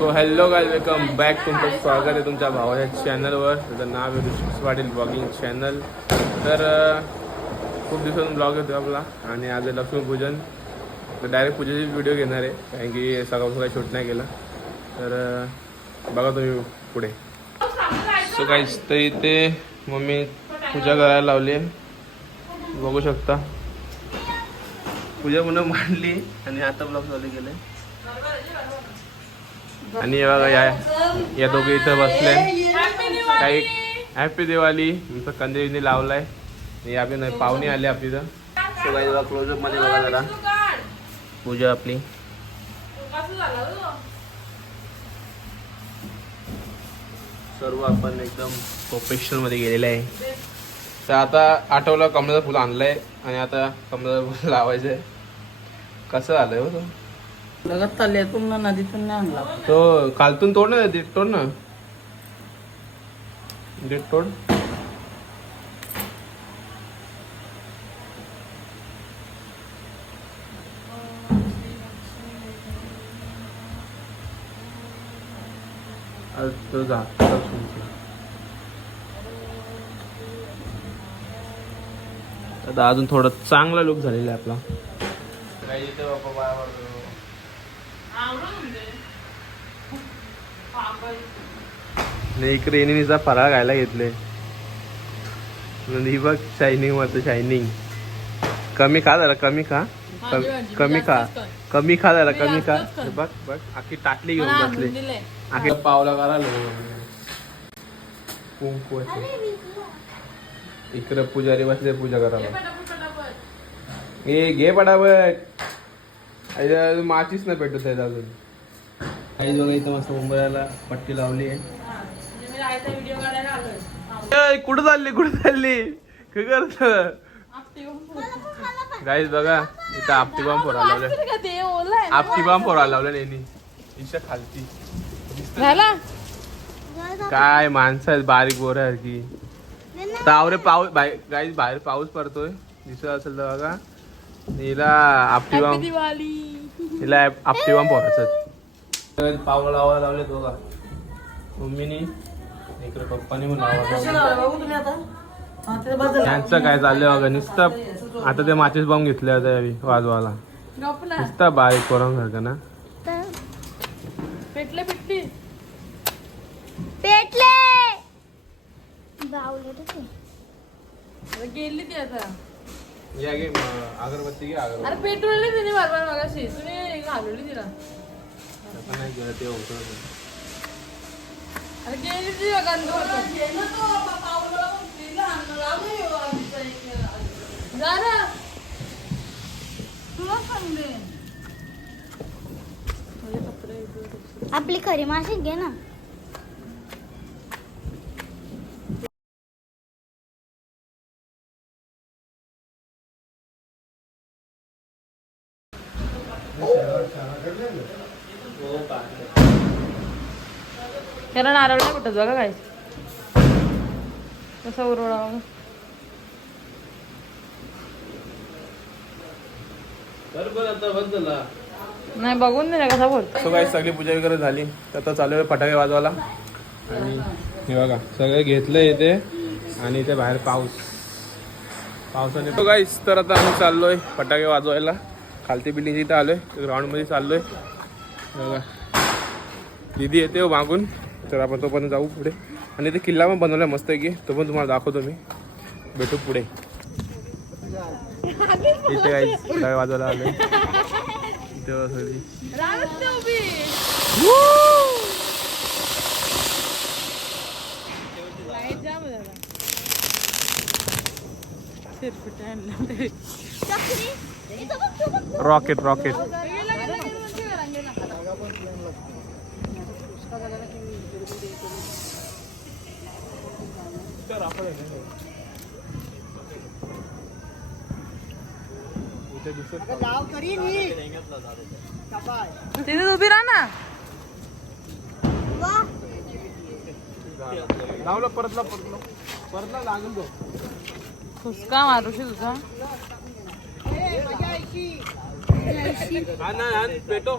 So hello guys, welcome back. तुमचं स्वागत आहे तुमच्या भावाच्या चॅनलवर. त्याचं नाव आहे ऋषिक्स पाटील ब्लॉगिंग चॅनल. तर खूप दिवसातून ब्लॉग येतो आपला आणि आज आहे लक्ष्मीपूजन. तर डायरेक्ट पूजेची व्हिडिओ घेणार आहे कारण की सकाळ शूट नाही केलं. तर बघा तुम्ही पुढे. सो गाईज, तर इथे मम्मी पूजा करायला लावली आहे, बघू शकता. पूजा पुन्हा मांडली आणि आता ब्लॉग चालू केले. आणि बघा या दोघे इथं बसले. काही हॅपी दिवाळी. तुमचं कंदे बिंदी लावलाय. आपली नाही पाहुणे आले आपली इथं. सो गाईज बघा, क्लोजअप मध्ये बघा जरा पूजा आपली. सर्व आपण एकदम प्रोफेशनल मध्ये गेलेलं आहे. तर आता आठवलं कमळाचं फुल आणलंय आणि आता कमळाचं फुल लावायचंय. कसं आलंय हो तो? लगत तल्यातून ना नदीतून नाही आणला तो. खालतून तोड ना, देठ तोड ना, देठ तोड. तो जा आता अजून थोडं चांगला लुक झालेला आहे आपला. इकडे येणीचा फराळ खायला घेतले. ही बघ, शायनिंग मध्ये शायनिंग. कमी खा जरा, कमी खा, कमी खा, कमी खा जरा, कमी खा. बघ बघ, आखी टाटली घेऊन बसले. आखी पावला करायला कुंकू. इकडे पुजारी बसले पूजा करायला. ए घे पटापट. माचीच नाही भेटत आहे अजून. काही दोघं इथं मस्त मुंबईला पट्टी लावली आहे. कुठं चालली, कुठं चालली, काय करत? गाईज बघा, इथं आपटी बॉम्ब फोडा लावलं. आपटी बॉम्ब फोडा लावलं नेहमी ईशा खालती. काय माणसं आहेत बारीक बोऱ्यासारखी. तावरे पाऊस गाईज, बाहेर पाऊस पडतोय, दिसत असेल तर बघा. हिला आपटी बॉम्ब, हिला आपटी बॉम्ब फोडायचं. पावला लावायला लावले दोघा, मम्मीनी इकडे पप्पानी पण लावायला. त्यांचं काय चाललंय बघा नुसतं. आता ते माचीस बॉम्ब घेतले होते यावी वाजवायला. नुसतं बारीक पोरांसारखं ना. पेटले पेटले गेली ती आता. या गे अगरबत्ती घे, अगरबत्ती. अरे पेट्रोल नाही तिने बार मगाशी तुम्ही घालवली तिला. नाही गेलं ते होतं. अरे गेली ती जा ना, तुला सांगते. आपली खरी माशी घे ना. त्याला नारळ नाही कुठं बघा काय कसा उरवळा. नाही बघून नाही कसा बोलतो. सो गाईज, सगळी पूजा वगैरे झाली. आता चालू आहे फटाके वाजवायला. आणि हे बघा सगळे घेतले इथे. आणि इथे बाहेर पावसाने. सो गाईज, तर आता आम्ही चाललोय फटाके वाजवायला. खालती बिल्डिंग इथं आलोय, ग्राउंडमध्ये चाललोय. बघा दीदी येते मागून, तर आपण तोपर्यंत जाऊ पुढे. आणि इथे किल्ला पण बनवला मस्त की, तो पण तुम्हाला दाखवतो मी. भेटू पुढे. इथे गाईज फटाके वाजवायला आलोय. Rocket rocket. तिथे उभी राहा ना. लावलं परतला लागेल तो. खुसका मारुशी तुझा. पेटो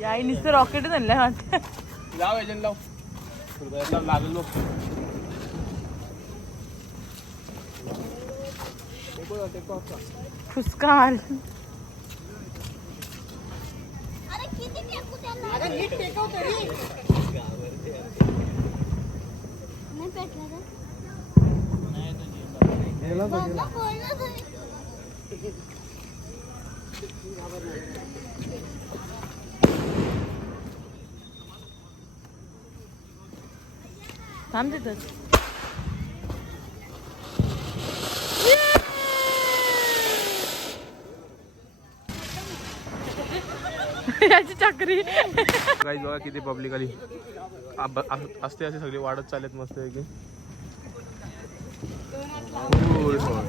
याई नुसतं रॉकेट आणलं वाटतं. लाव एजंट लाव. हृदयाला लागलो. फुसका मार. अरे किती टेकू त्यांना. अरे नीट टेकव तरी. नाही पेटला रे. बाबा बोलला तरी. थांब तिथंच. याची चक्री. गाईज बघा किती पब्लिक आली. असते असे सगळे वाढत चालत मस्त की.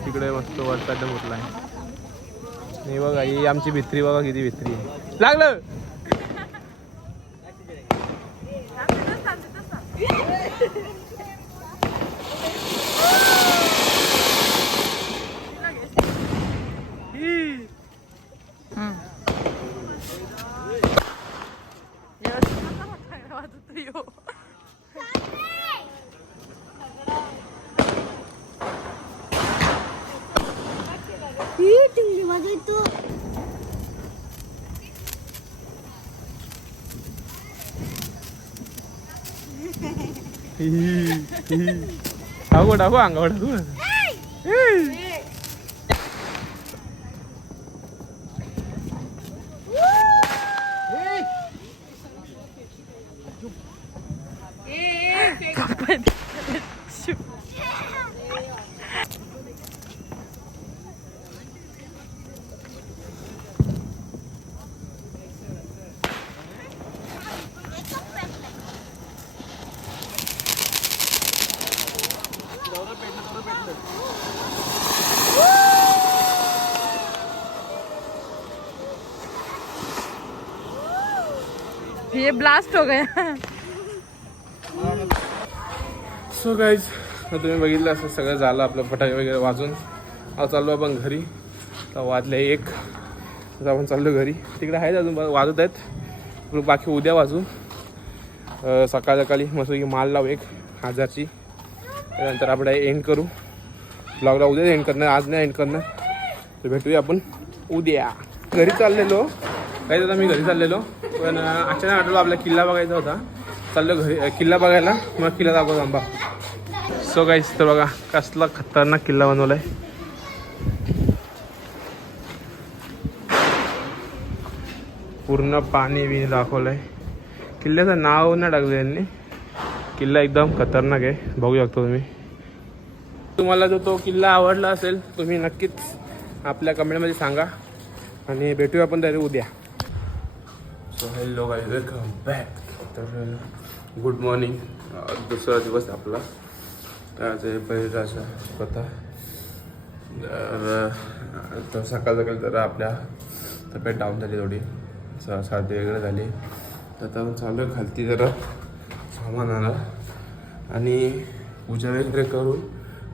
तिकडे मस्त वरचा उठला आहे. नाही बघा ही आमची भित्री बघा किती भित्री आहे. लागलं. टिंगली वाजव तू. टाकू टाकू अंगावर टाकू. ये ब्लास्ट हो गया. सो गाईज तुम्ही बघितलं असं सगळं झालं आपलं फटाके वगैरे वाजून. आता चाललो आपण घरी. तर वाजले 1. आता आपण चाललो घरी. तिकडे आहेत अजून वाजत आहेत. बाकी उद्या वाजू. सकाळी मस्त की माल लावू 1000ची. त्यानंतर आपण एंड करू. ब्लॉगला उद्या एंड करणार, आज नाही एंड करणार. तर भेटूया आपण उद्या. घरी चाललेलो काही आता मी घरी चाललेलो पण अचानक आठवलं आपला किल्ला बघायचा होता. चाललो घरी किल्ला बघायला. मग किल्ला दाखवतो आंबा. सो गाईस तर बघा कसला खतरनाक किल्ला बनवलाय. पूर्ण पाणी बी दाखवलंय. किल्ल्याचं नाव नाही टाकलं यांनी. किल्ला एकदम खतरनाक आहे. बघू शकतो तुम्ही. तुम्हाला जर तो किल्ला आवडला असेल तुम्ही नक्कीच आपल्या कमेंटमध्ये सांगा. आणि भेटूया आपण तरी उद्या. So hello guys welcome back. तर गुड मॉर्निंग. दुसरा दिवस आपला. आज आहे बळीराजा कथा. तर सकाळ तर आपल्या तब्येत डाऊन झाली थोडी. सर्दी वगैरे झाली. तर आता चालू आहे खालती जरा सामान आणा आणि पूजा वगैरे करून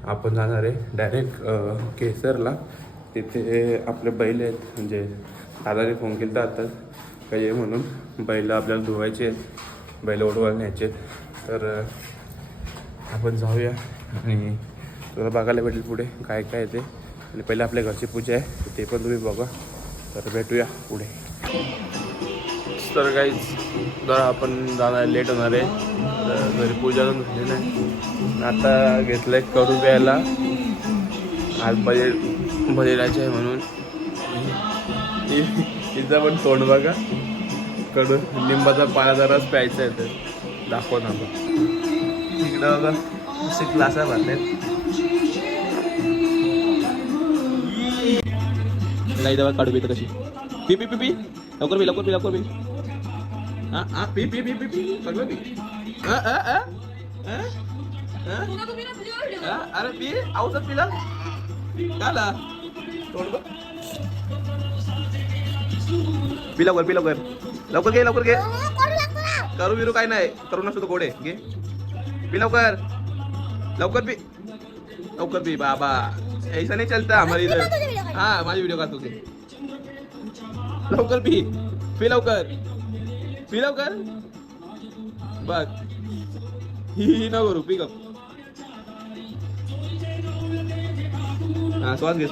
आपण जाणार आहे डायरेक्ट केसरला. तिथे आपले बैल आहेत. म्हणजे दादाने फोन केला आता काही म्हणून बैल आपल्याला धुवायचे आहेत. बैल ओढवायला न्यायचे आहेत. तर आपण जाऊया आणि तुला बघायला भेटेल पुढे काय काय ते. आणि पहिले आपल्या घरची पूजा आहे ते पण तुम्ही बघा. तर भेटूया पुढे. तर काहीच जरा आपण जाणार लेट होणार आहे. तर घरी पूजा पण झाली नाही. आता घेतलं आहे करू प्यायला. आज बळीराजा आहे म्हणून. तिचा पण तोंड बघा. कडून लिंबाचा पाण्याचा रस प्यायचा आहे. तर दाखव ना बघ. इकडं बघा असे ग्लास भरलेत. नाही दवा काढू पितं कशी. पी पी पी पी लवकर पी लवकर पी लवकर पी. हां P P P P P सगळं पी. अरे पी औषध पिला काला तोंड बघ. पी लवकर पी लवकर लवकर घे लवकर घे. करू बिरू काय नाही. करू नसतो तो गोडे घे. पी लवकर लवकर पी लवकर पी. बाबा ऐसा नाही चलता हमारे इधर. हाँ माझी वीडियो काढतो ते. लवकर पी पी लवकर पी लवकर बघ ही न करू पी गप हा श्वास घे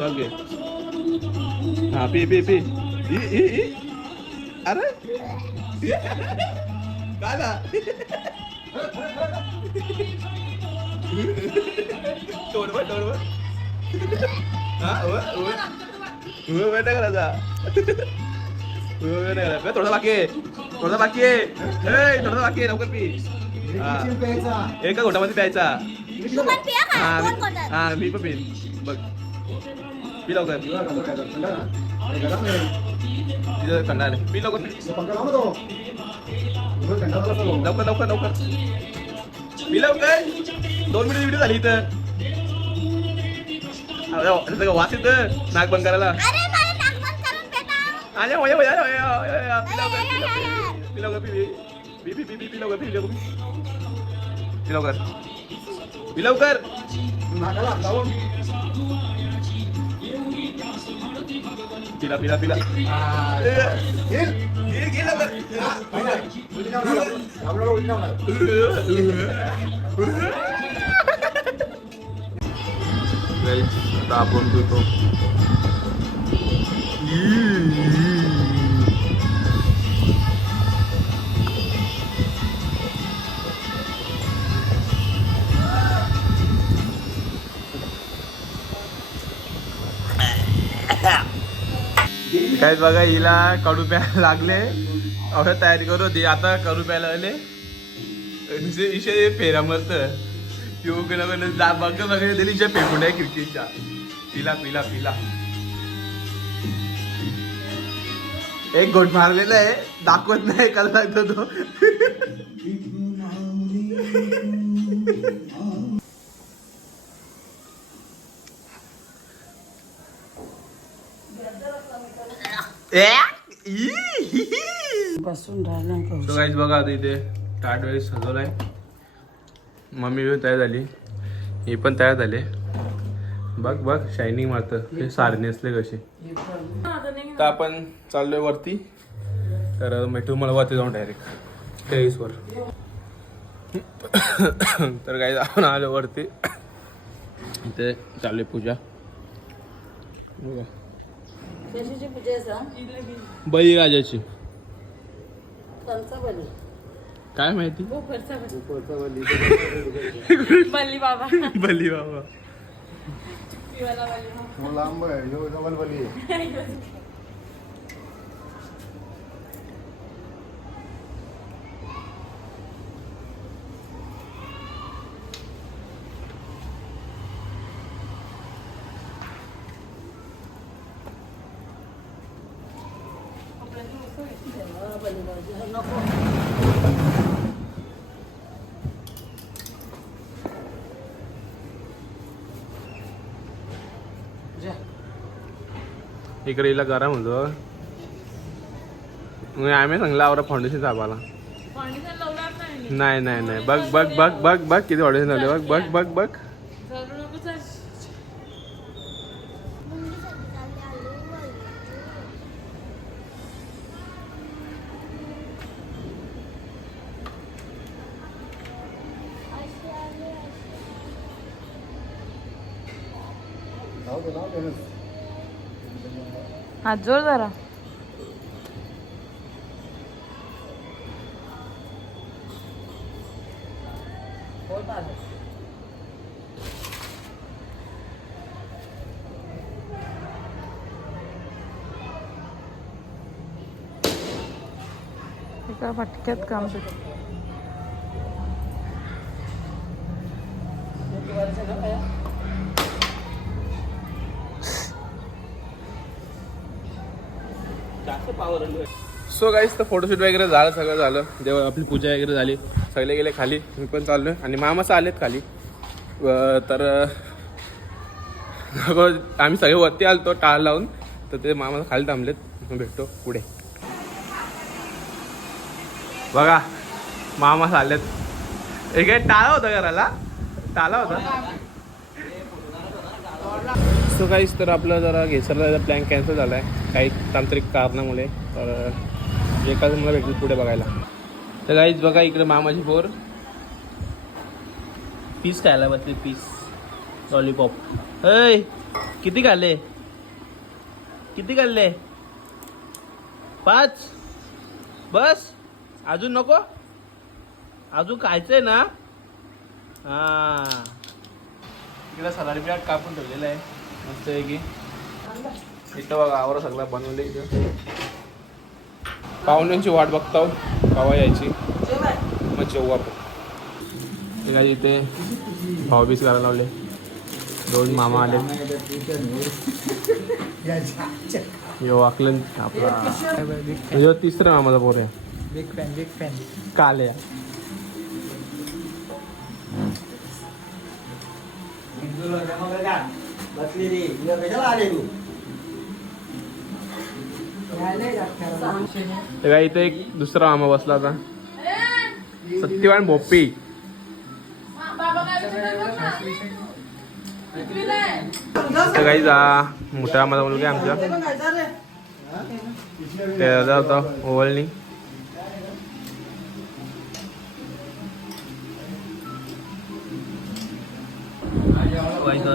हा पी पी पी अरे काय ना तोडवा हा बेटा करायचा थोडा बाकी आहे थोडा बाकी आहे लवकर पी एका घोटामध्ये प्यायचा तू पण पिया का? दोन घोटात. हा मी पण पीन बघ पी लवकर तिथं थंड आले पी लवकर लवकर पी लवकर 2 मिनिट व्हिडिओ झाली इथं वास येतं नाक बंद करायला अरे मला नाक बंद करून पेटा. आल्या पी लवकर पी लवकर पिला आता आपण पितो काय बघा हिला कडू प्यायला लागले अवघ्या तयारी करू दे आता कडू प्यायला लागले विषय फेरा मरत जा बघ वगैरे दिली फेकून आहे खिडकीच्या पिला एक घोट मारलेला आहे दाखवत नाही एकाला लागतो तो बसून राहिला तो काहीच बघा आता इथे टाट वेळेस सजवलाय मम्मी पण तयार झाली हे पण तयार झाले बघ शायनिंग मारतं हे सारे नेसले कसे तर आपण चाललोय वरती तर मिठू मला वरती जाऊन डायरेक्ट टेरेसवर तर काही आपण आलो वरती इथे चालू पूजा कशाची पूजा आहे सांग? बळीराजाची कोणचा बली? काय माहिती बल्ली बाबा बली बाबा लांब आहे ह्यो डबल बली आहे. इकडे हिला करा म्हणतो आम्ही सांगला आवरा फाउंडेशन सापाला नाही बघ किती फाउंडेशन झाले बघ लाव दे ना. हात जोर जरा एका फटक्यात काम सुरू सो गाईस तर फोटोशूट वगैरे झालं सगळं झालं जेव्हा आपली पूजा वगैरे झाली सगळे गेले खाली मी पण चाललोय आणि मामाचं आलेत खाली तर आम्ही सगळे वरती आलतो टाळ लावून तर ते मामा खाली थांबलेत भेटतो पुढे बघा मामा आलेत एक टाळा होता घराला टाळा होता सो काहीच तर आपलं जरा घेसरला प्लॅन कॅन्सल झाला आहे काही तांत्रिक कारणामुळे. तर जे काय मला भेटतील पुढे बघायला. तर काहीच बघा इकडे मामाची पोर पीस खायला बसली. Piece lollipop. अय किती खाल्ले? किती खाल्ले? 5 बस? अजून नको? अजून खायचंय ना? हां इकडे सलाड बिलाड कापून ठेवलेलं आहे मस्त आहे की. इथं बघा आवर सगळं बनवलं. इथं पाहुण्यांची वाट बघतो कवा यायची मग जेव्हा आपण इथे भाऊबीज करायला लावले. 2 मामा आले. यो आकलन आपला यो तिसरा मामाचा पोर आहे. बिग फॅन काल्या. इथे एक दुसरा मामा बसला होता सत्यवान भोपी. तर काही जा मोठ्या आम्हाला मुलगा आमच्या ते होता ओवलनी.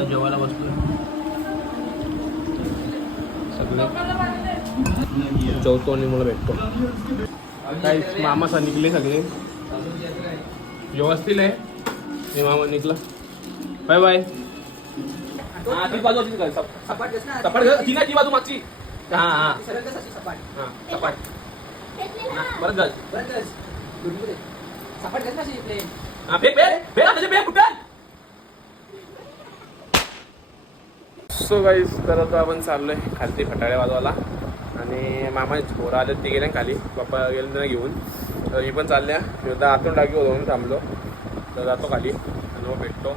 जेवायला बसतो सगळे जेवतो आणि मला भेटतो. काही मामा सा निघले सगळे व्यवस्थित आहे. हे मामा निघला. Bye bye. हा ती बाजू होती सपाट ती नाही ती बाजू मागची. हां हां हां सपाट बरं झालं. सपाट घेत नाही प्लेन. हां फेक फेक फेक त्याचे फेक कुठं. सो गाईस तर आता आपण चाललोय खालती फटाळे वाजवायला आणि मामा पोरं आले ते गेले खाली. पप्पा गेले त्यांना घेऊन. तर मी पण चालल्या एकदा आतून टाकी होऊन थांबलो तर जातो खाली आणि मग भेटतो.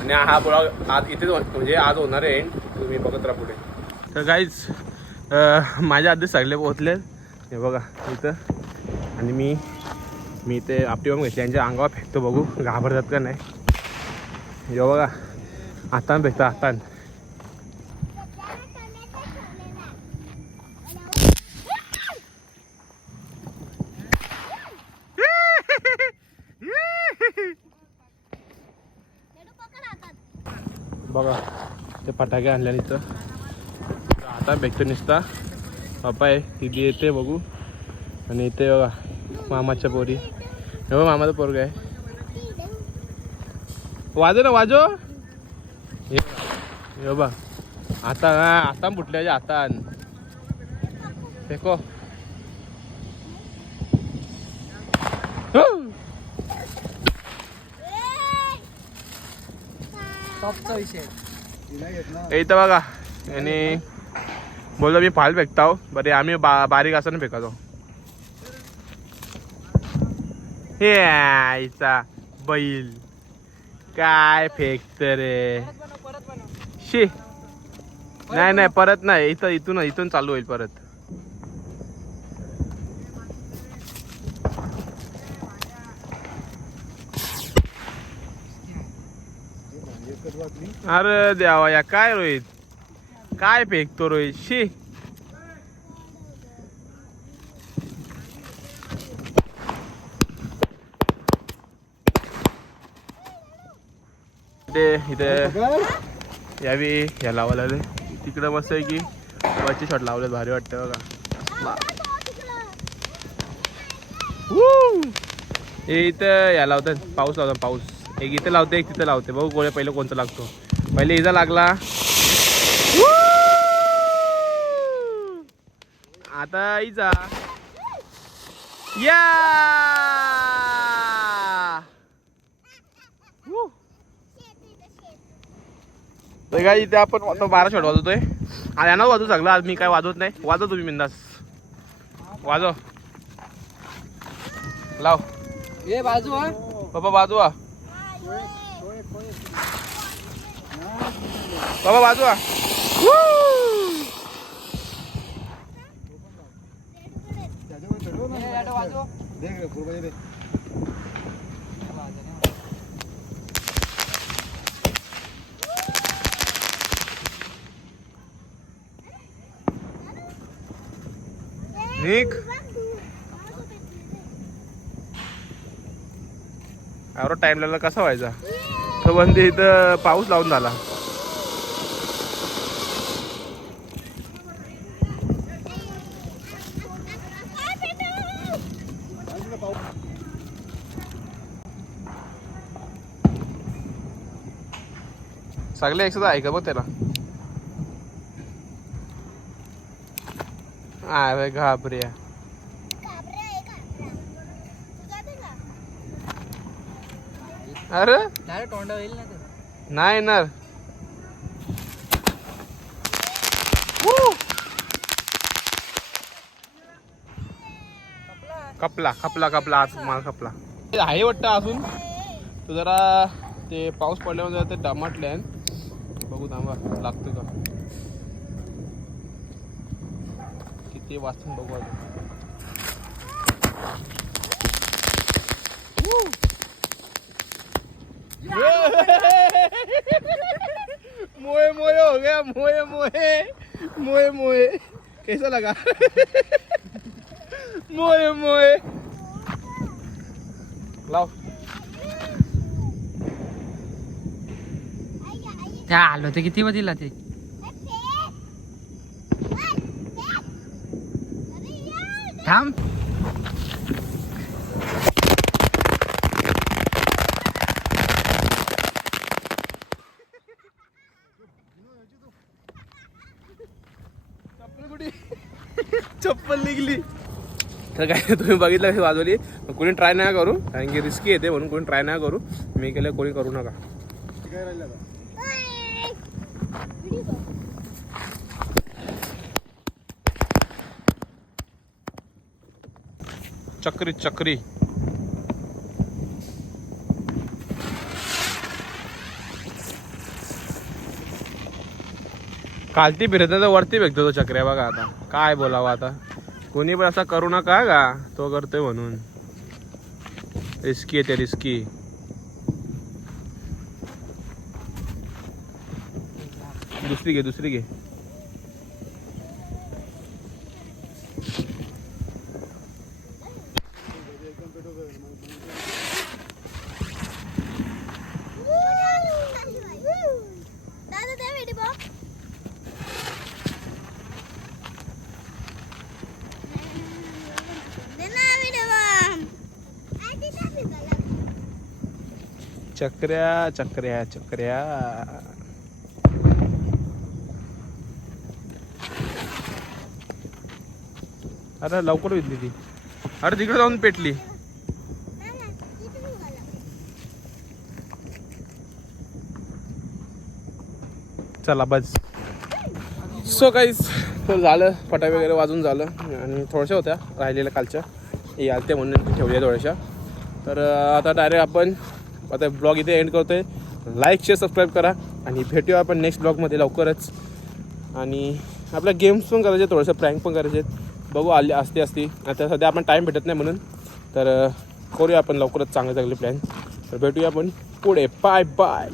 आणि हा ब्लॉग आज इथेच म्हणजे आज होणार आहे एंड. तुम्ही बघत राहा पुढे. तर गाईज माझ्या आधी सगळे पोहोचले हे बघा इथं. आणि मी ते आपली पण घेतली यांच्या अंगावर फेकतो बघू घाबरतात का नाही. हे बघा हातान फेकतो हातान. बघा ते फटाके आणल्या इथं आता भेटतो निसता. पप्पा आहे तिथे येते बघू. आणि इथे बघा मामाच्या पोरी. हे बघा मामाचा पोरगा आहे. वाजव ना वाजव. हे बघा आता आता फुटल्याच्या हातान फेको. इथं बघा आणि बोललो मी फाल फेकताव बरे आम्ही बारीक असं फेकातो. हे आईचा बैल काय फेकत रे. शी नाही नाही परत नाही. इथून चालू होईल परत. अरे देवा या काय रोहित काय फेकतो रोहित. शी इथे यावी ह्या लावायला लागले. तिकडे मस्त आहे की वरची शॉट लावले भारी वाटतं बघा. हे इथं या लावतात पाऊस लावतात पाऊस. एक इथे लावते एक तिथे लावते बघू गोळे पहिलं कोणतं लागतो. पहिले इजा लागला आता इजा या. तर काय इथे आपण 12 शॉट वाजवतोय. आणि यांना वाजवू सगळं आज मी काय वाजवत नाही. वाजव तुम्ही बिंदास वाजव. लाव ये बाजू बाबा बाजूवा बाबा बाजूवा. निक एवढा टाइम लागला कसा व्हायचा तो बंदी इथं पाऊस लावून झाला. सगळे एकसाथ आहे का बघ त्याला. अरे घाबऱ्या अरे नाही येणार. कपला कपला कपला आज माल कपला आहे वाटतं अजून तो जरा ते पाऊस पडल्यावर जरा ते दमाटले. बघू थांबा लागतो का किती वाचून बघू अजून. मोए मोए हो गया मोए मोए मोए मोए कैसा लगा मोए मोए लाव. त्या आलो ते किती दिला ते थांब. चप्पल निघली तर काय तुम्ही बघितलं वाजवली. कोणी ट्राय नाही करू कारण की रिस्की येते म्हणून कोणी ट्राय नाही करू. मी केलं कोणी करू नका. काय राहिलं आता? चक्री चक्री खालती फिरत तर वरती भेटतो तो चक्र्या बघा. आता काय बोलावं आता कोणी पण असा करू नका का तो करतोय म्हणून. रिस्की येते रिस्की. दुसरी घे दुसरी घे. दादा दे वेडी बॉ. दे ना वेडी बॉ. आधी टाकली त्याला. चक्र्या चक्र्या चक्र्या. अरे लवकर विजली ती. अरे तिकडे जाऊन पेटली. ना इथे निघाला. चला बस. सो काहीच तर झालं फटाके वगैरे वाजून झालं आणि थोड्याशा होत्या राहिलेल्या कालच्या हे आलते म्हणून ठेवल्या थोड्याशा. तर आता डायरेक्ट आपण आता ब्लॉग इथे एंड करतोय. लाईक शेअर सबस्क्राईब करा आणि भेटूया आपण नेक्स्ट ब्लॉगमध्ये लवकरच. आणि आपल्या गेम्स पण करायचे थोडंसं प्रँक पण करायचे बघू आले असते आता सध्या आपण टाईम भेटत नाही म्हणून. तर करूया आपण लवकरच चांगले चांगले प्लॅन. तर भेटूया आपण पुढे. Bye bye.